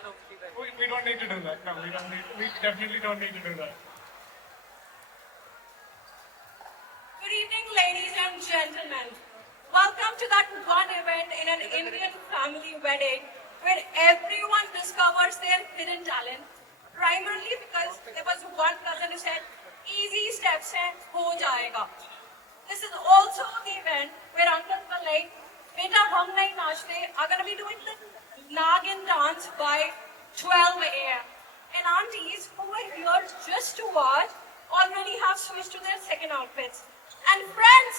We don't need to do that. No, we definitely don't need to do that. Good evening, ladies and gentlemen. Welcome to that one event in an Indian family wedding where everyone discovers their hidden talent, primarily because there was one cousin who said, easy steps se ho jayega. This is also the event where Uncle was like, Beta, hum nahi nachte, are going to be doing the Nagin dance by 12 a.m. And aunties who were here just to watch already have switched to their second outfits. And friends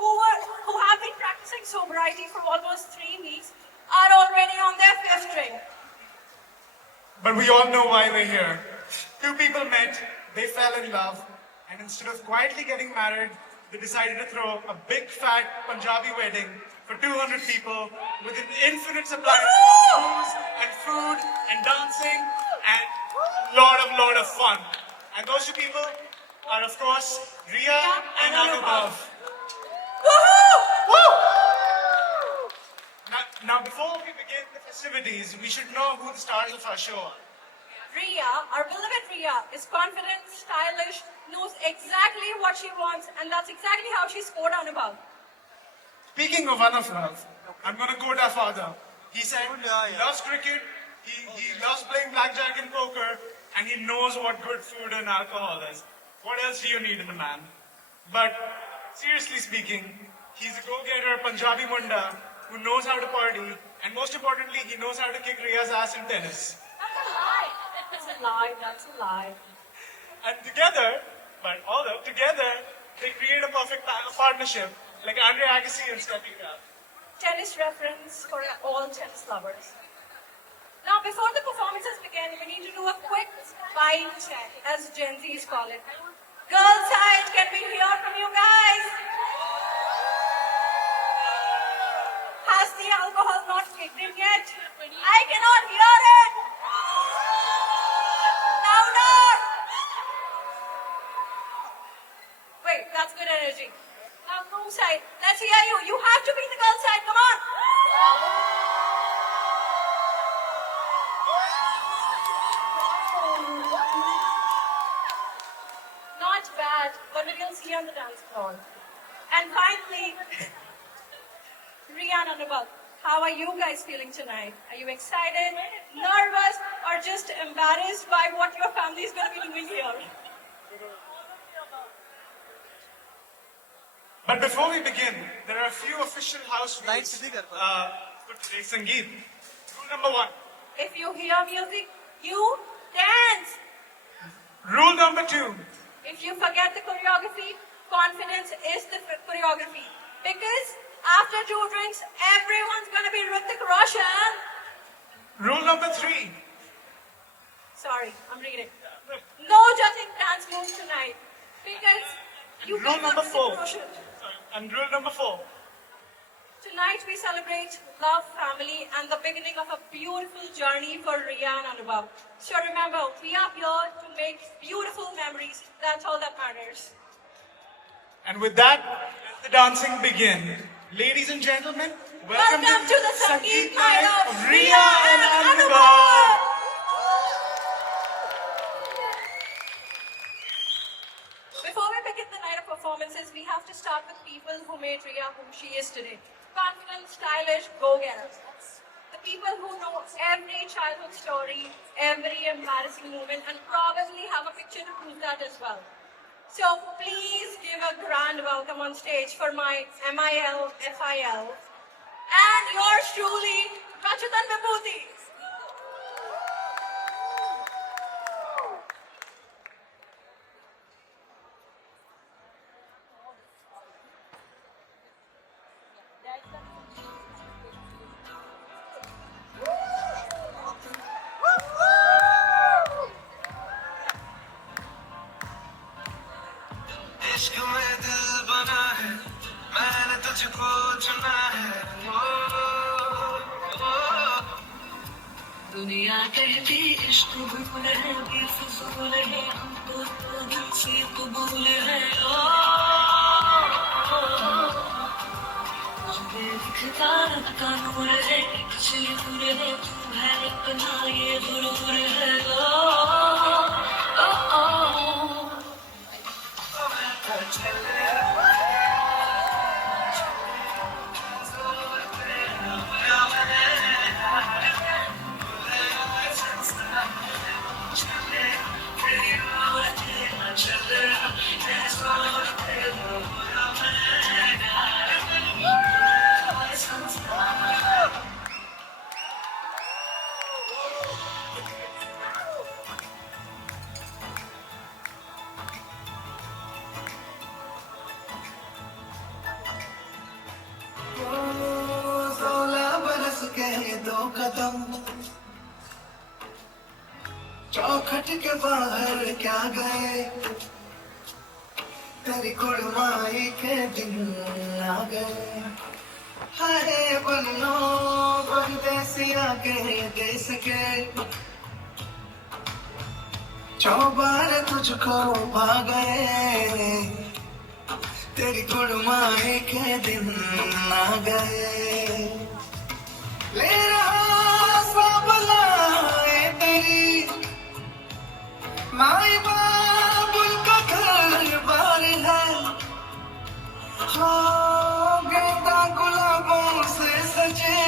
who have been practicing sobriety for almost 3 weeks are already on their 5th drink. But we all know why we're here. Two people met, they fell in love, and instead of quietly getting married, they decided to throw a big fat Punjabi wedding for 200 people with an infinite supply of booze and food and dancing and a lot of fun. And those two people are, of course, Riya and Anubhav. Woohoo! Woo! Now, before we begin the festivities, we should know who the stars of our show are. Riya, our beloved Riya, is confident, stylish, knows exactly what she wants, and that's exactly how she scored Anubhav. Speaking of Anubhav, I'm going to quote our father. He said he loves cricket, he loves playing blackjack and poker, and he knows what good food and alcohol is. What else do you need in a man? But seriously speaking, he's a go-getter Punjabi Munda who knows how to party, and most importantly, he knows how to kick Riya's ass in tennis. That's a lie. That's a lie. That's a lie. And together, they create a perfect partnership, like Andre Agassi and Steffi Graf. Tennis reference for all tennis lovers. Now, before the performances begin, we need to do a quick vibe check, as Gen Zs call it. Girl side, can we hear from you guys? Has the alcohol not kicked in yet? I cannot hear it! Louder! Wait, that's good energy. Now, girl side, let's hear you. You have to be the girl side, come on! Not bad, but we'll see on the dance floor. And finally, Riya and Anubhav, how are you guys feeling tonight? Are you excited, nervous, or just embarrassed by what your family is going to be doing here? But before we begin, there are a few official house rules for today's Sangeet. Rule number 1. If you hear music, you dance. Rule number 2. If you forget the choreography, confidence is the choreography. Because after 2 drinks, everyone's going to be Hrithik Roshan. Rule number 3. Sorry, I'm reading. No judging dance moves tonight. Because you Rule number 4. Roshan. And rule number 4. Tonight we celebrate love, family, and the beginning of a beautiful journey for Riya and Anubhav. So remember, we are here to make beautiful memories. That's all that matters. And with that, let the dancing begin. Ladies and gentlemen, welcome to the Sangeet night of Riya and Anubhav. Before we begin the night of performances, we have to start with people who made Riya who she is today. Confident, stylish, go-getters. The people who know every childhood story, every embarrassing moment, and probably have a picture to prove that as well. So please give a grand welcome on stage for my MIL, FIL, and yours truly, Rachatan Vibhuti. इश्क में दिल बना है मैंने तुझको चुना है दुनिया कहती इश्क भूल है बेफिजूल है हमको तो दिल से कबूल है दिखता रब का नूर है, तुझे दूर है, तू है अपना ये गुरूर है। ओ, ओ, ओ। दो कदम चौखट के बाहर क्या गए, तेरी कुड़माई के दिन आ गए। हरे बन्नो परदेसिया के देश के, चौबार तुझको भा गए, तेरी कुड़माई के दिन आ गए। ले रहा सब लाए तेरी माई बाबुल का घर बार है, हो गेंदा गुलाबों से सजे,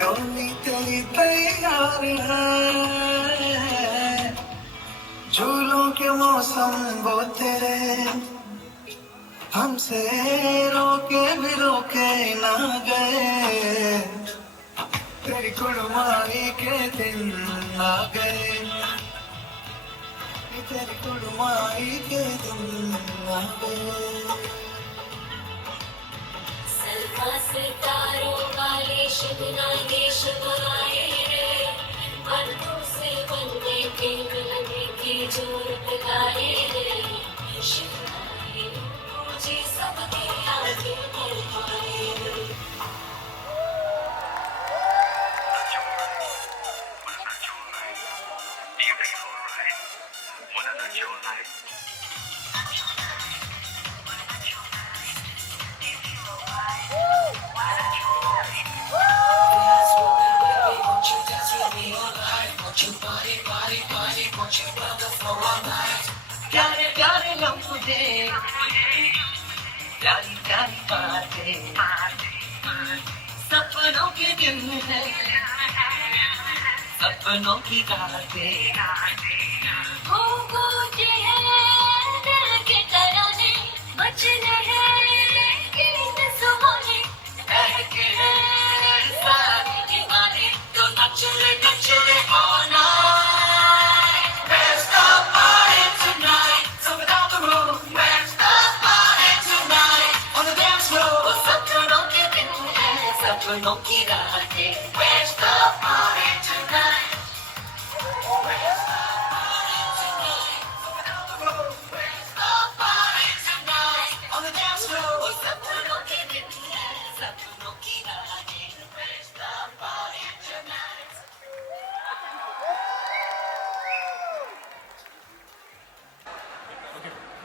डोली तेरी तैयार है। झूलों के मौसम वो तेरे, हमसे रोके भी रोके ना गए, तेरी कुड़माई के दिन आ गए, तेरी कुड़माई के दिन आ गए। सल्फा सितारों वाले शबना ये शबाए रे, पलकों से बनने के मिलने की जरूरत लाए रे। शबाए मुझे सबके आगे बढ़ाए रे। प्यारे प्यारे लम्हे, प्यारी प्यारी बातें, सपनों के दिन है, सपनों की रातें। गूंजे हैं दिल के तराने, बजने हैं गीत सुहाने, बहके हैं सारे दीवाने, तो नच ले all night। Let's go party tonight, so without the room, let's go party tonight on the dance floor। सपनों के दिन है, सपनों की रातें, let's go party tonight। सपनों के दिन है, सपनों की रातें।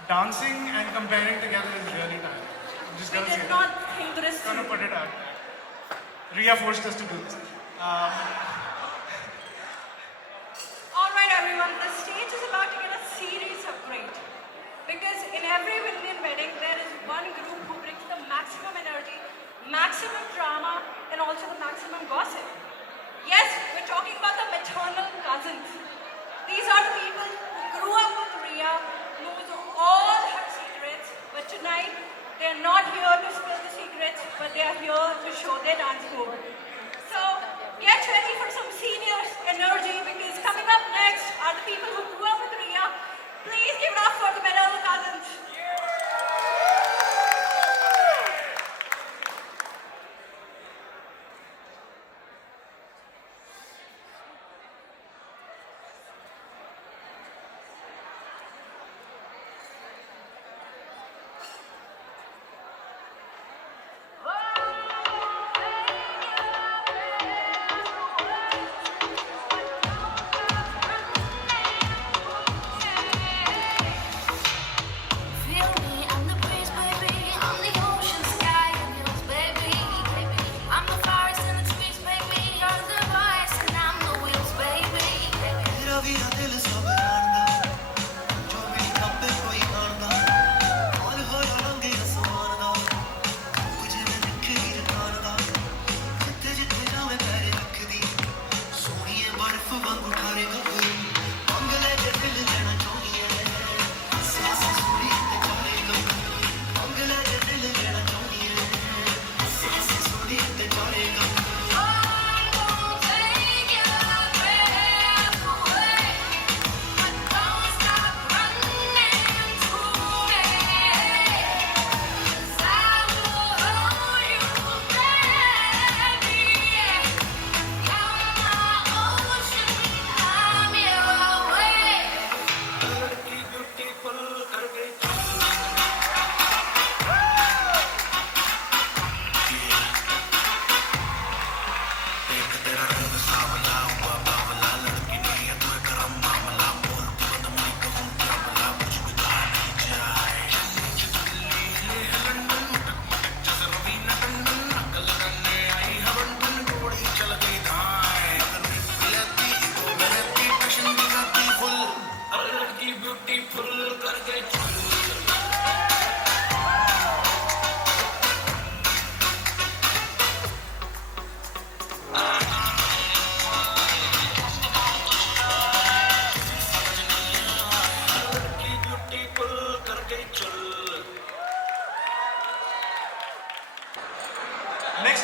Dancing and comparing together is really tiring. I'm just We gonna say did that. not think this Gonna through. put it out. Ria forced us to do this. All right, everyone, the stage is about to get a series of great. Because in every Indian wedding, there is one group who brings the maximum energy, maximum drama, and also the maximum gossip. Yes, we're talking about the maternal cousins. These are the people who grew up with Ria, knows all her secrets, but tonight they're not here to spill the secrets, but they are here to show their dance move. So get ready for some senior energy, because coming up next are the people who grew up with Ria. Please give it up for the maternal cousins.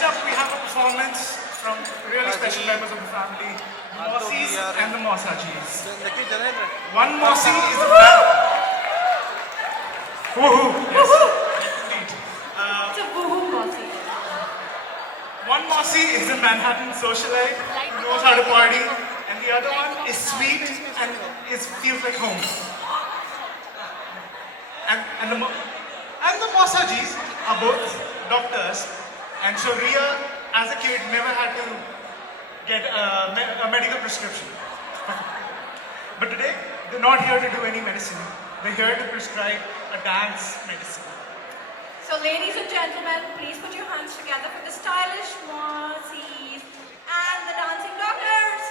up, we have a performance from really special members of the family, the Mossis and the Mossajis. One Mossi is a man. Woohoo! Yes, indeed. It's a boohoo bossy. One Mossi is a Manhattan socialite who knows how to party, and the other one is sweet and feels like home. And the Mossajis are both doctors, and so Ria, as a kid, never had to get a medical prescription. But today, they're not here to do any medicine. They're here to prescribe a dance medicine. So ladies and gentlemen, please put your hands together for the stylish Mossis and the dancing doctors.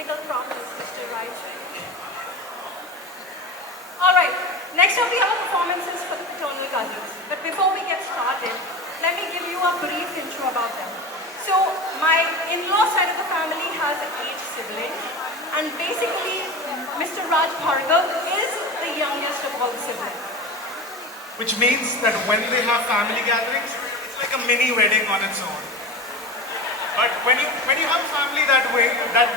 technical problems, Mr. Right. All right, next up we have performances for the paternal cousins. But before we get started, let me give you a brief intro about them. So my in-law side of the family has 8 siblings, and basically Mr. Raj Bhargav is the youngest of all the siblings. Which means that when they have family gatherings, it's like a mini wedding on its own. But when you have a family that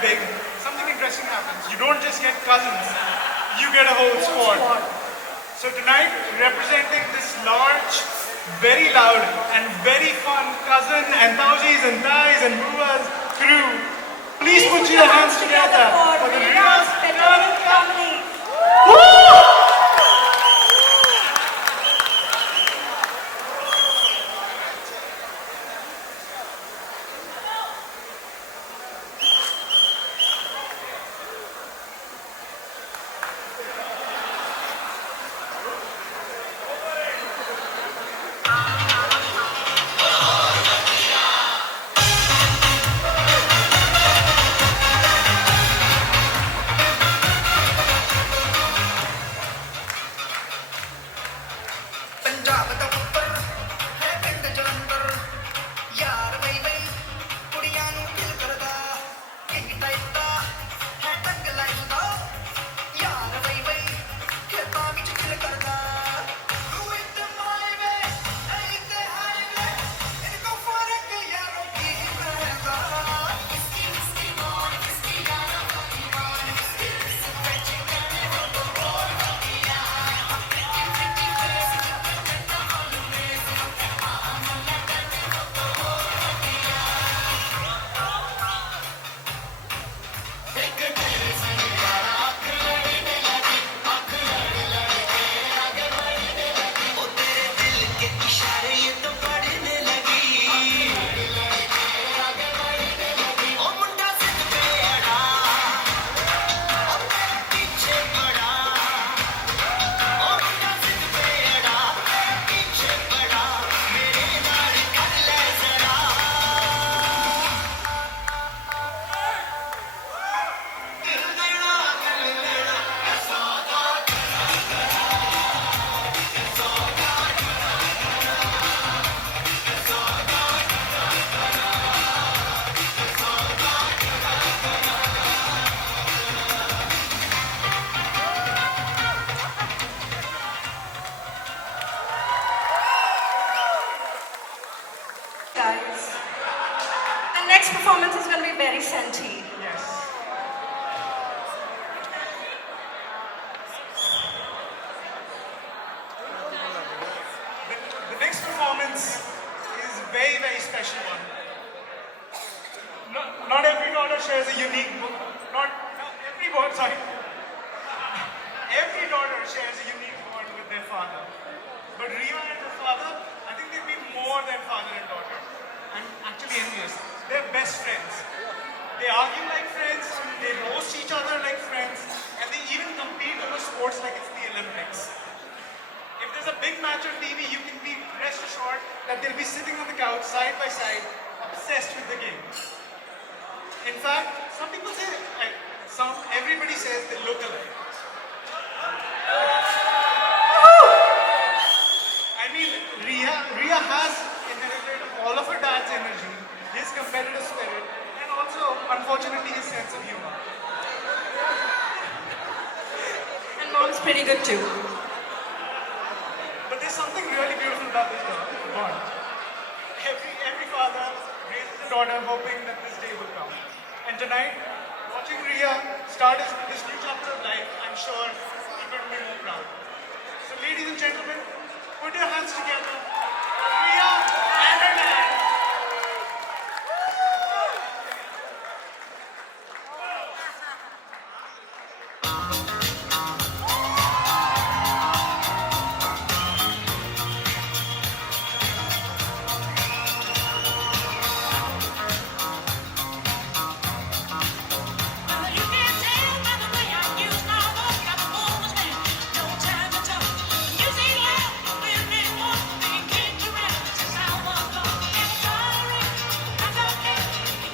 big, something interesting happens. You don't just get cousins, you get a whole squad. So tonight, representing this large, very loud and very fun cousin and Taujis and Thais and Buas crew, please put your hands together for the Riya's paternal family. Woo! next performance is going to be very scenty. Yes. The next performance is a very, very special one. Not every daughter shares a unique book. Not every daughter, sorry. Every daughter shares a unique bond with their father. But Ria and her father, I think they'd be more than father and daughter. I'm actually envious. They're best friends. They argue like friends, they roast each other like friends, and they even compete over sports like it's the Olympics. If there's a big match on TV, you can be rest assured that they'll be sitting on the couch side by side, obsessed with the game. In fact, some people say, everybody says they look alike. I mean, Ria has inherited all of her dad's energy, his competitive spirit, and also, unfortunately, his sense of humor. And mom's pretty good too. But there's something really beautiful about this bond. Every father raises a daughter hoping that this day will come. And tonight, watching Ria start this new chapter of life, I'm sure you couldn't be more proud. So ladies and gentlemen, put your hands together. Ria and her dad. You can't tell by the way I use my voice, got the moments, man, no time to talk. You see love, we've been one thing, kicked around since I was born. And sorry, that's okay.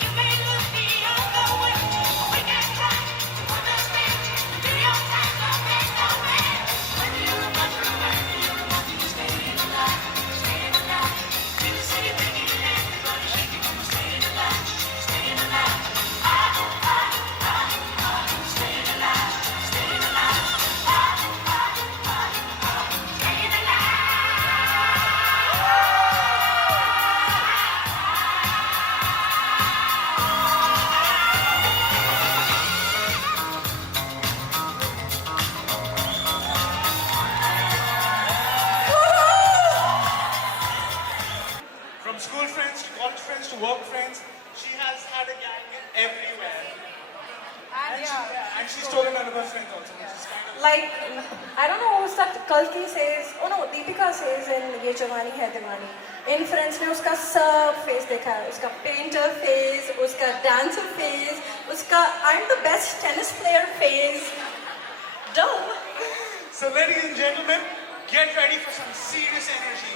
You may look the other way, but we can try to understand. Do your time, the best of man. Whether you're a mother or whether you're a monkey, you're staying alive, staying alive. In the city, making it everybody shaking, we're staying alive, staying alive. Staying alive, staying alive, staying From school friends to college friends to work friends, she has had a gang everywhere. And she's stolen Anubhav's friends also, which is kind of... Like, I don't know what's that Kalki says, oh no, Deepika says in Ye Jawani Hai Diwani. In Friends में उसका सब face देखा है, उसका painter face, उसका dancer face, उसका I'm the best tennis player face. Duh. So ladies and gentlemen, get ready for some serious energy.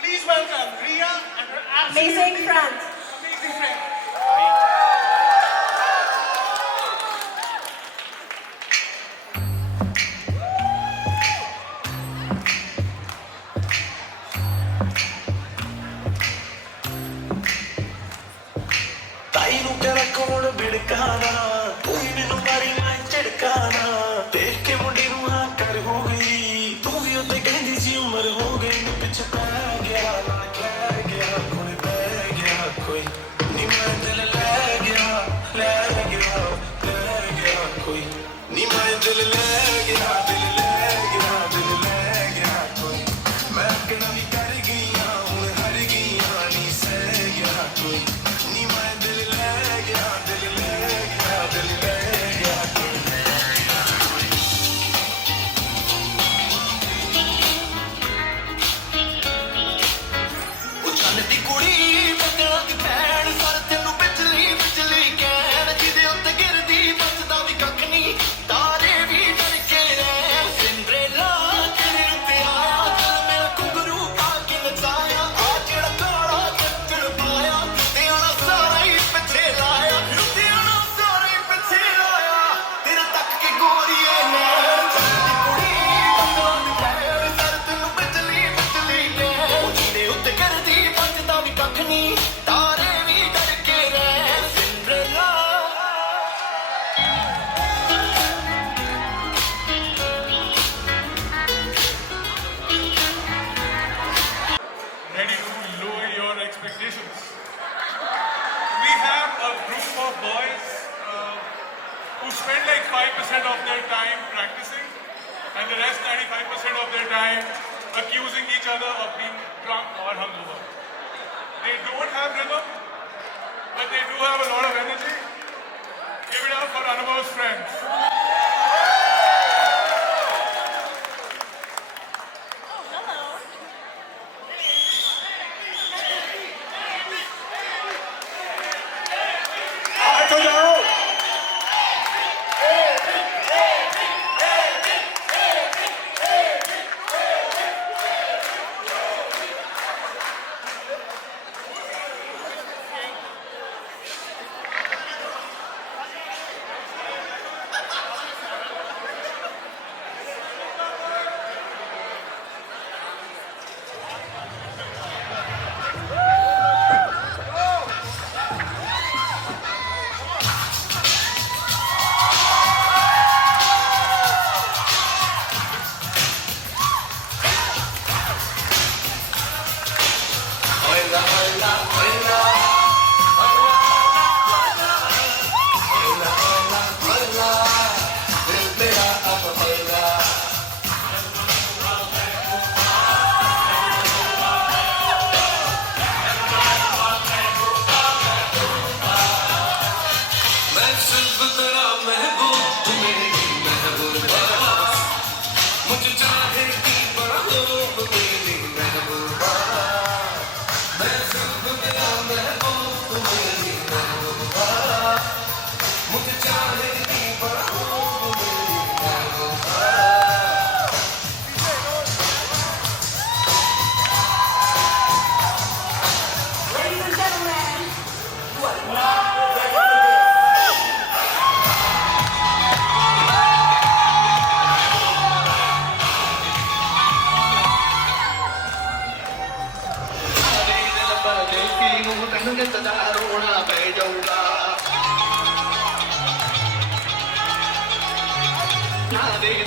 Please welcome Ria and her Amazing friends. amazing friend. ਤਾਈ ਨੂੰ ਤੇਰਾ ਕੌਣ ਬਿੜਕਾਣਾ ਤੂੰ ਮੈਨੂੰ ਮਾਰੀ ਮੈਂ ਝੜਕਾਣਾ ਦੇਖ ਕੇ ਮੁੰਡੇ ਨੂੰ ਹਾਂ ਕਰ ਹੋ ਗਈ ਤੂੰ ਵੀ ਉੱਤੇ ਕਹਿੰਦੀ ਸੀ ਉਮਰ ਹੋ ਗਈ ਨੀ ਪਿੱਛੇ ਪੈ ਗਿਆ ਨਾ ਕਹਿ ਗਿਆ ਕੋਲੇ ਪੈ ਗਿਆ ਕੋਈ ਨੀ ਮੈਂ ਦਿਲ ਲੈ ਗਿਆ ਕੋਈ ਨੀ ਮੈਂ ਦਿਲ ਲੈ ਗਿਆ ਕੋਈ ਮੈਂ ਕਿਹਨਾਂ ਵੀ ਕਰ ਗਈਆਂ ਹੁਣ ਹਰ ਗਈਆਂ ਨੀ ਸਹਿ ਗਿਆ ਕੋਈ ਨੀ ਮੈਂ ਦਿਲ ਲੈ ਗਿਆ ਕੋਈ ਉਹ ਚੱਲਦੀ ਕੁੜੀ ਬੱਦਲਾਂ ਦੀ ਭੈਣ accusing each other of being drunk or hungover. They don't have rhythm, but they do have a lot of energy. Give it up for Anubhav's friends. Ladies and gentlemen,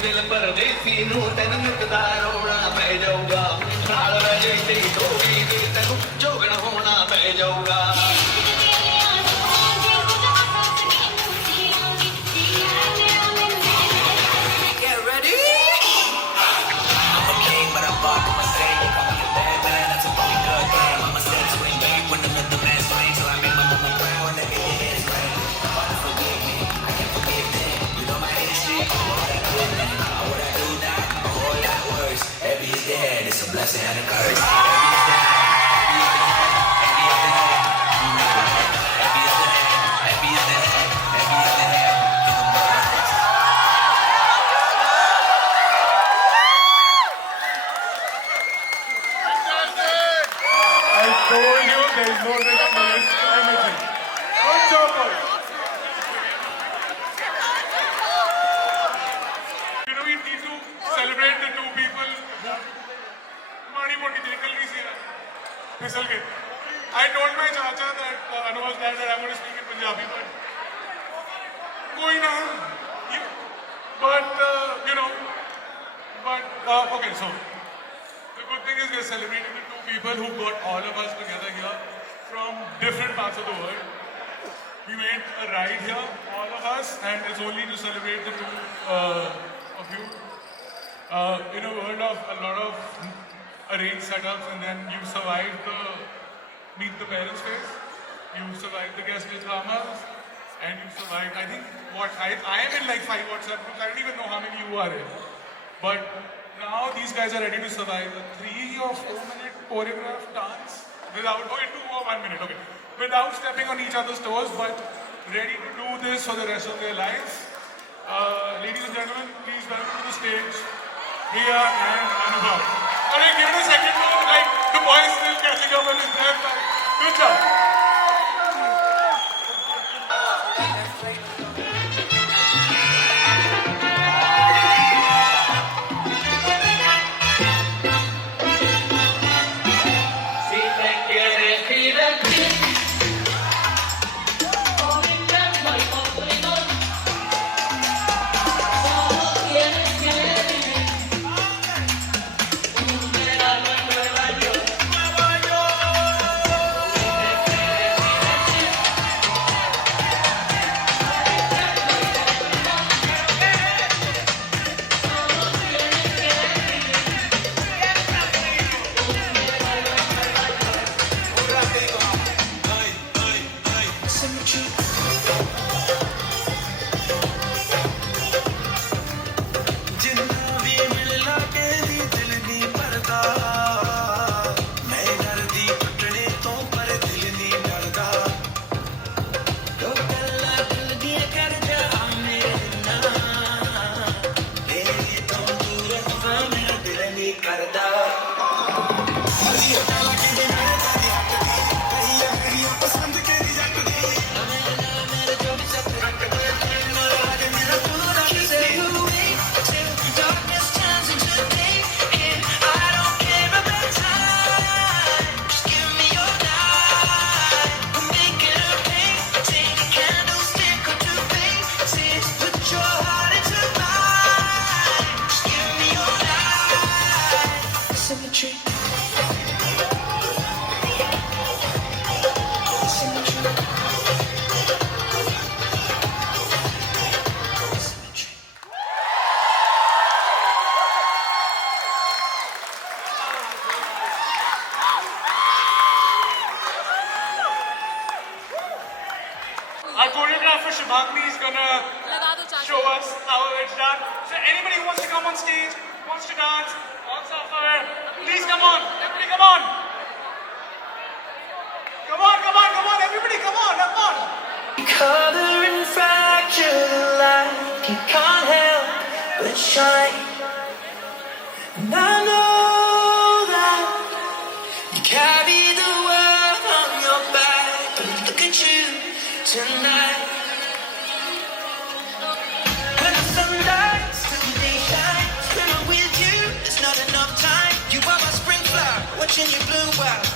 दिल परदेसी नू तेन मिटदा रोना पै जाऊगा नाल वैजे दी थोड़ी दी तेनू जोगण होना पै जाऊगा Get ready I'm a king but I'm fuck with my state You call me a bad man that's a fucking good game I'm a sex swing babe when another man swings So I make my mama proud when they get their heads ring Father forgive me I can't forgive them You know my history all that good man what I do now, a whole lot worse. Heavy is the head, it's a blessing and a curse. Heavy is the head, heavy is the head, heavy is the head, heavy is the head, heavy is the head, I told you there is no rhythm, there is energy. Good job, boys. You know, we need to celebrate the two people who Mani Moti Nikal nahi si rahe. Fisal ke. I told my chacha that Anubhav's dad that I'm going to speak in Punjabi, but koi na. Okay, so the good thing is we're celebrating the two people who got all of us together here from different parts of the world. We made a ride here, all of us, and it's only to celebrate the two of you. In a world of a lot of arranged setups, and then you survived the meet the parents phase, you survived the guest dramas, and you survived. I think I am in like 5 WhatsApp groups. I don't even know how many you are in, but now these guys are ready to survive a 3 or 4 minute choreographed dance without 2 or 1 minute, okay, without stepping on each other's toes, but ready to do this for the rest of their lives. Ladies and gentlemen, please welcome to the stage Priya and Anubhav. Alright, give it a second to like the boys still catching up on his breath. Good job. symmetry. Our choreographer Shubhagni is gonna show us how it's done. So anybody who wants to come on stage, wants to dance, wants to offer, please come on. Everybody come on. Come on, come on, come on. Everybody come on, come on. Color and fracture the light, you can't help but shine. And I know that you carry the world on your back, but look at you tonight. When the sun lights and the day shines, when I'm with you, there's not enough time. You are my spring flower, watching you bloom wild.